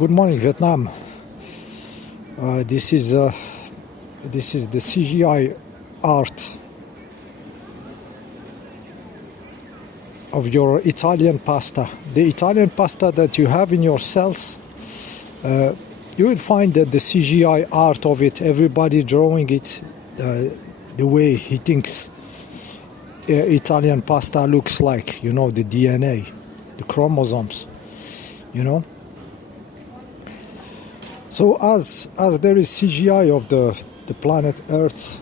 Good morning, Vietnam. This is the CGI art of your Italian pasta. The Italian pasta that you have in your cells, you will find that the CGI art of it, everybody drawing it the way he thinks Italian pasta looks like, you know, the DNA, the chromosomes, you know. So as there is CGI of the planet Earth,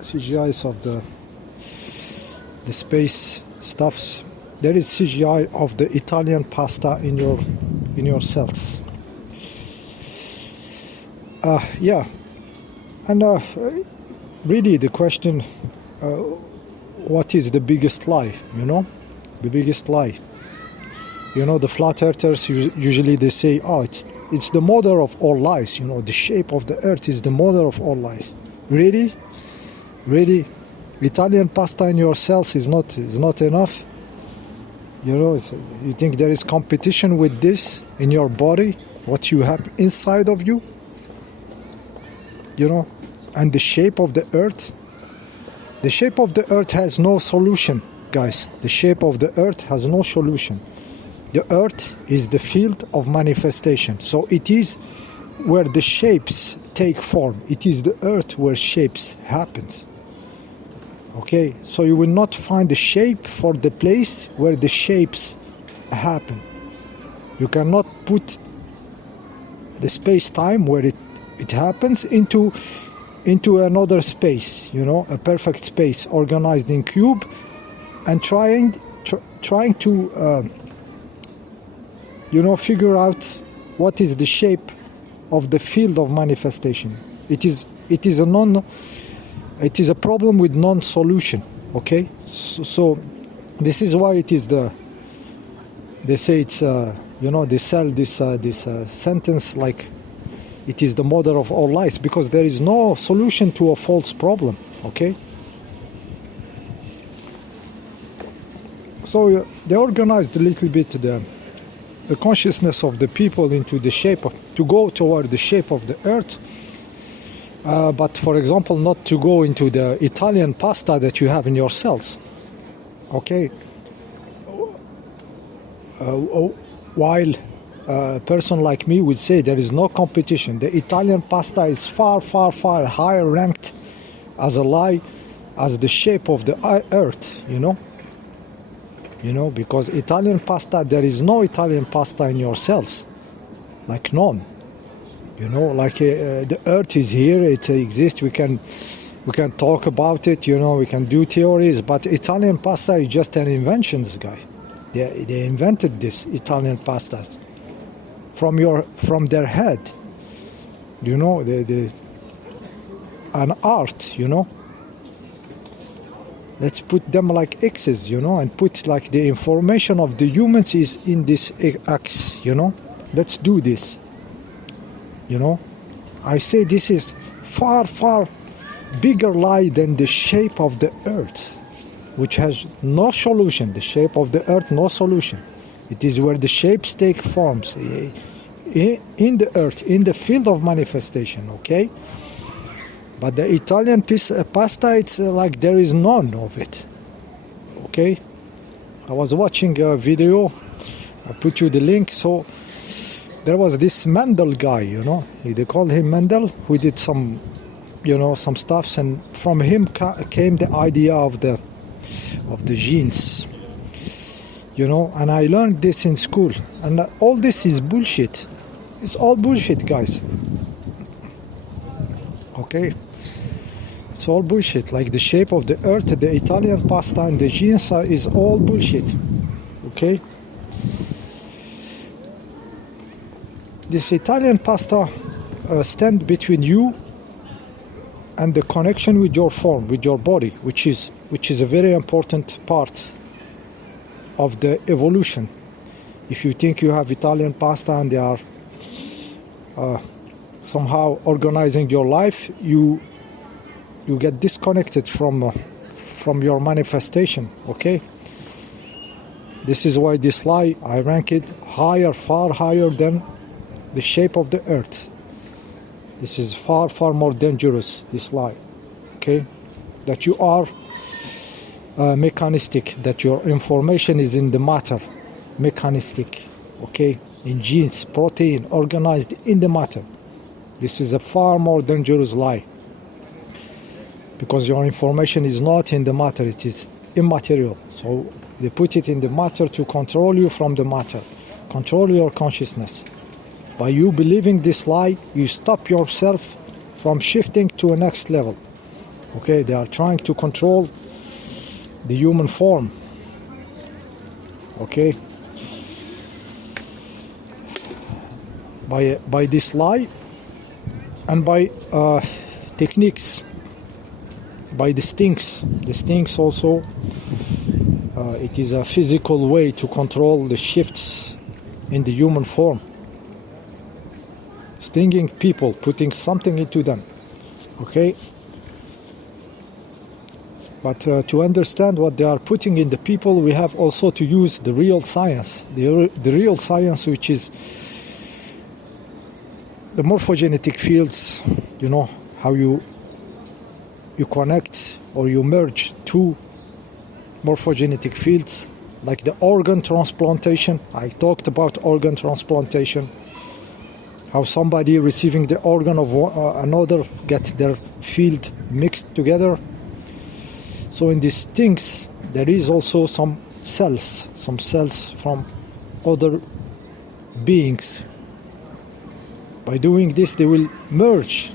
CGIs of the space stuffs, there is CGI of the Italian pasta in your cells. Yeah, and really the question, what is the biggest lie? You know, the biggest lie. You know, the flat earthers usually they say, oh, it's the mother of all lies. You know, the shape of the earth is the mother of all lies. Really, Italian pasta in your cells is not enough. You know, you think there is competition with this in your body, what you have inside of you. You know, and the shape of the earth. The shape of the earth has no solution, guys. The shape of the earth has no solution. The earth is the field of manifestation. So it is where the shapes take form. It is the earth where shapes happen. Okay, so you will not find the shape for the place where the shapes happen. You cannot put the space-time where it happens into another space, you know, a perfect space organized in cube, and trying to you know, figure out what is the shape of the field of manifestation. It is a problem with non-solution. Okay, so this is why it is they say it's you know, they sell this sentence like it is the mother of all lies, because there is no solution to a false problem. Okay, so they organized a little bit the consciousness of the people into the shape to go toward the shape of the earth, but for example not to go into the Italian pasta that you have in your cells. Okay, while a person like me would say there is no competition, the Italian pasta is far higher ranked as a lie as the shape of the earth, you know, because Italian pasta, there is no Italian pasta in your cells, like none. You know, like the earth is here, it exists, we can talk about it, you know, we can do theories, but Italian pasta is just an invention, guy. They invented this Italian pastas from their head, you know, an art, you know. Let's put them like X's, you know, and put like the information of the humans is in this X, you know. Let's do this, you know. I say this is far bigger lie than the shape of the earth, which has no solution. The shape of the earth, no solution. It is where the shapes take forms in the earth, in the field of manifestation. Okay. But the Italian pasta, it's like there is none of it. Okay, I was watching a video, I put you the link. So there was this Mendel guy, you know, they called him Mendel, who did some, you know, some stuffs, and from him came the idea of the genes, you know. And I learned this in school, and all this is bullshit. It's all bullshit, guys. Okay, it's all bullshit. Like the shape of the earth, the Italian pasta, and the genes is all bullshit. Okay, this Italian pasta stands between you and the connection with your form, with your body, which is a very important part of the evolution. If you think you have Italian pasta and they are somehow organizing your life, you get disconnected from your manifestation. Okay, This is why this lie, I rank it higher, far higher than the shape of the earth. This is far, far more dangerous, this lie. Okay? That you are mechanistic, that your information is in the matter, mechanistic, okay? In genes, protein, organized in the matter. This is a far more dangerous lie. Because your information is not in the matter, it is immaterial. So they put it in the matter to control you from the matter, control your consciousness. By you believing this lie, you stop yourself from shifting to a next level. Okay, they are trying to control the human form. Okay, by this lie and by techniques, by the stings. The stings also, it is a physical way to control the shifts in the human form. Stinging people, putting something into them. Okay? But to understand what they are putting in the people, we have also to use the real science. The real science, which is the morphogenetic fields, you know, how you connect or you merge two morphogenetic fields, like the organ transplantation. I talked about organ transplantation, how somebody receiving the organ of another get their field mixed together. So in these things, there is also some cells from other beings. By doing this, they will merge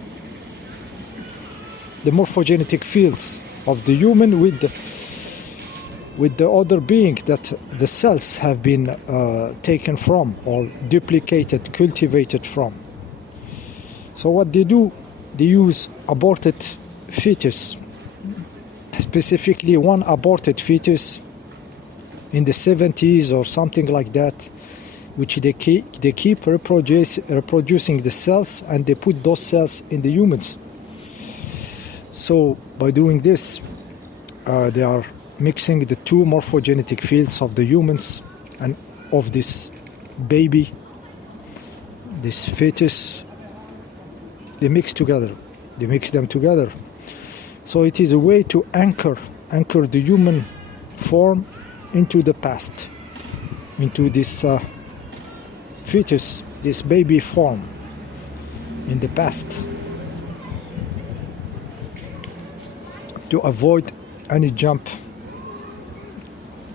the morphogenetic fields of the human with the other being that the cells have been taken from or duplicated, cultivated from. So what they do, they use aborted fetus, specifically one aborted fetus in the 70s or something like that, which they keep reproducing the cells, and they put those cells in the humans. So by doing this, they are mixing the two morphogenetic fields of the humans and of this baby, this fetus. They mix them together. So it is a way to anchor the human form into the past, into this fetus, this baby form in the past, to avoid any jump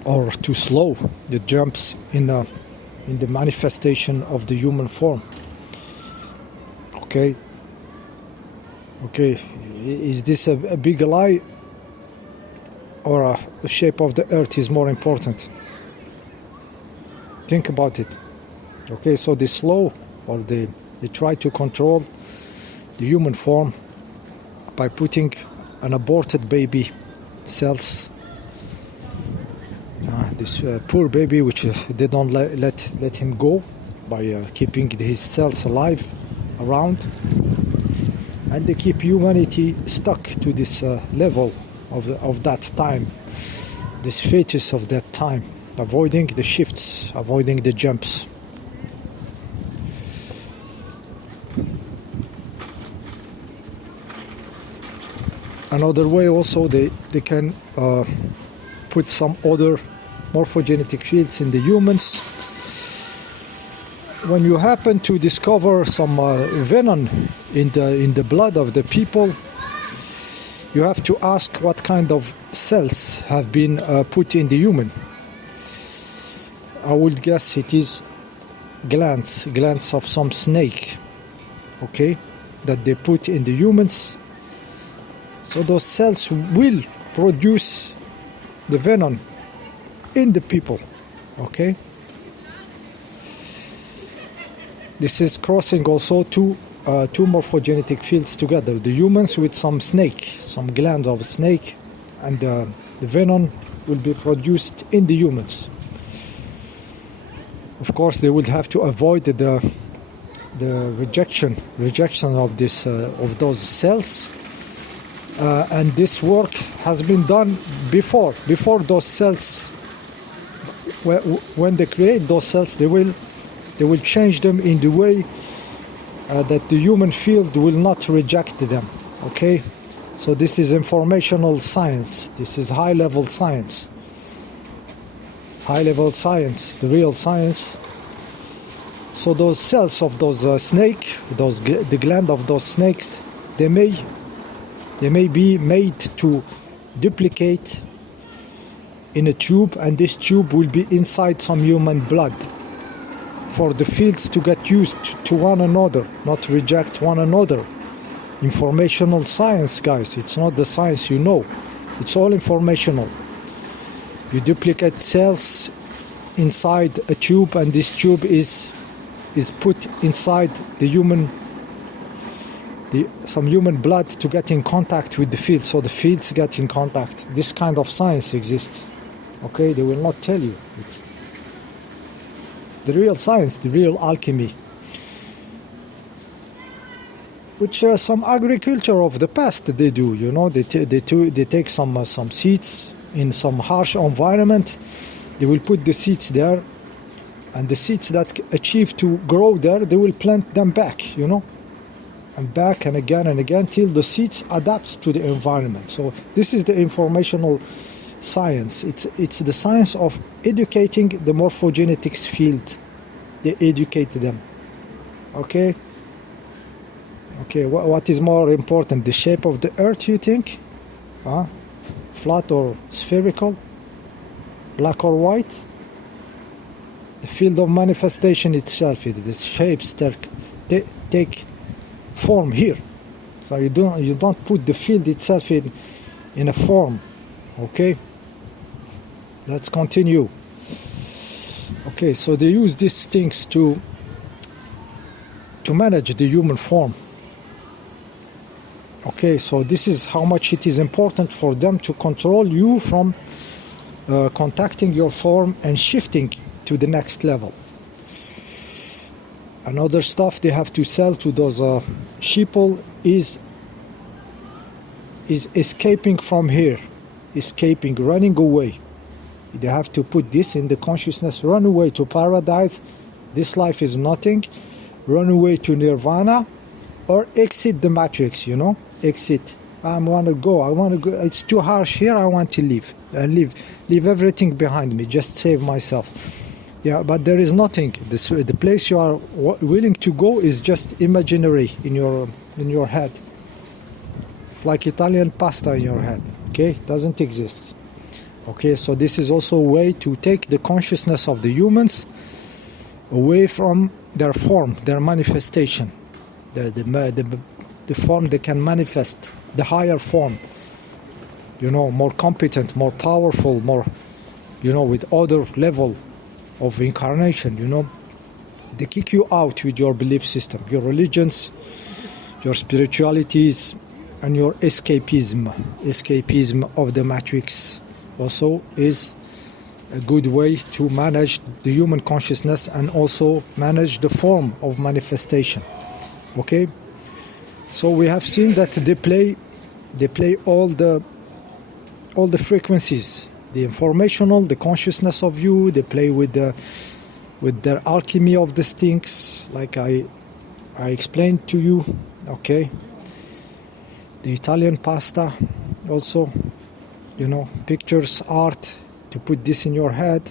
or to slow the jumps in the manifestation of the human form. Okay, is this a big lie, or the shape of the earth is more important? Think about it. Okay, so they slow, or they try to control the human form by putting an aborted baby cells, this poor baby, which they don't let him go, by keeping his cells alive around, and they keep humanity stuck to this level of that time, this fetus of that time, avoiding the shifts, avoiding the jumps. Another way also, they can put some other morphogenetic fields in the humans. When you happen to discover some venom in the blood of the people, you have to ask what kind of cells have been put in the human. I would guess it is glands of some snake, okay, that they put in the humans. So those cells will produce the venom in the people, okay? This is crossing also two morphogenetic fields together, the humans with some snake, some gland of snake, and the venom will be produced in the humans. Of course, they would have to avoid the rejection of this of those cells. And this work has been done before those cells. When they create those cells, they will They will change them in the way that the human field will not reject them. Okay, so this is informational science. This is high-level science. High-level science, the real science. So those cells of those snake, the gland of those snakes, they may be made to duplicate in a tube, and this tube will be inside some human blood for the fields to get used to one another, not reject one another. Informational science, guys. It's not the science you know. It's all informational. You duplicate cells inside a tube, and this tube is put inside the some human blood to get in contact with the field, so the fields get in contact. This kind of science exists. Okay, they will not tell you. It's the real science, the real alchemy, which some agriculture of the past they do. You know, they take some seeds in some harsh environment. They will put the seeds there, and the seeds that achieve to grow there, they will plant them back, you know, and back and again till the seeds adapts to the environment. So this is the informational science. It's the science of educating the morphogenetics field. They educate them. Okay, what is more important, the shape of the earth, you think? Flat or spherical, black or white? The field of manifestation itself, the shapes take form here. So you don't put the field itself in a form. Okay, let's continue. Okay, so they use these things to manage the human form. Okay, so this is how much it is important for them to control you from contacting your form and shifting to the next level. Another stuff they have to sell to those sheeple is escaping from here, running away. They have to put this in the consciousness: run away to paradise, this life is nothing, run away to nirvana, or exit the matrix, you know, exit. I want to go, it's too harsh here, I want to leave everything behind me, just save myself. Yeah, but there is nothing. The place you are willing to go is just imaginary in your head. It's like Italian pasta in your head. Okay, it doesn't exist. Okay, so this is also a way to take the consciousness of the humans away from their form, their manifestation, the form they can manifest, the higher form. You know, more competent, more powerful, more, you know, with other level of incarnation. You know, they kick you out with your belief system, your religions, your spiritualities, and your escapism of the matrix also is a good way to manage the human consciousness and also manage the form of manifestation. Okay, so we have seen that they play all the frequencies, the informational, the consciousness of you. They play with their alchemy of these things, like I explained to you. Okay, the Italian pasta also, you know, pictures, art, to put this in your head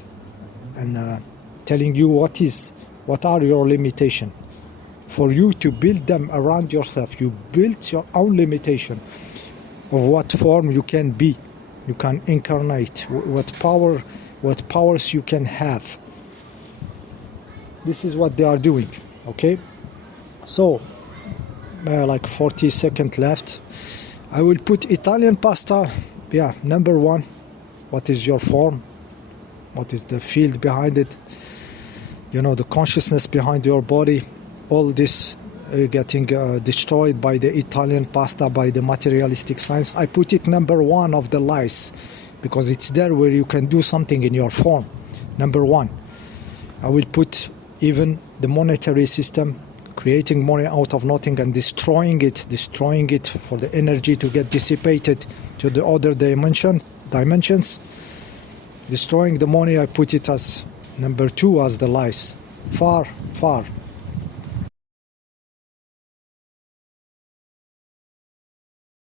and telling you what are your limitations, for you to build them around yourself. You build your own limitation of what form you can be, you can incarnate, what powers you can have. This is what they are doing. Okay, so like 40 seconds left. I will put Italian pasta. Yeah, number one, what is your form? What is the field behind it? You know, the consciousness behind your body. All this getting destroyed by the Italian pasta, by the materialistic science. I put it number one of the lies, because it's there where you can do something in your form. Number one. I will put even the monetary system, creating money out of nothing and destroying it for the energy to get dissipated to the other dimensions. Destroying the money, I put it as number two, as the lies. far, far.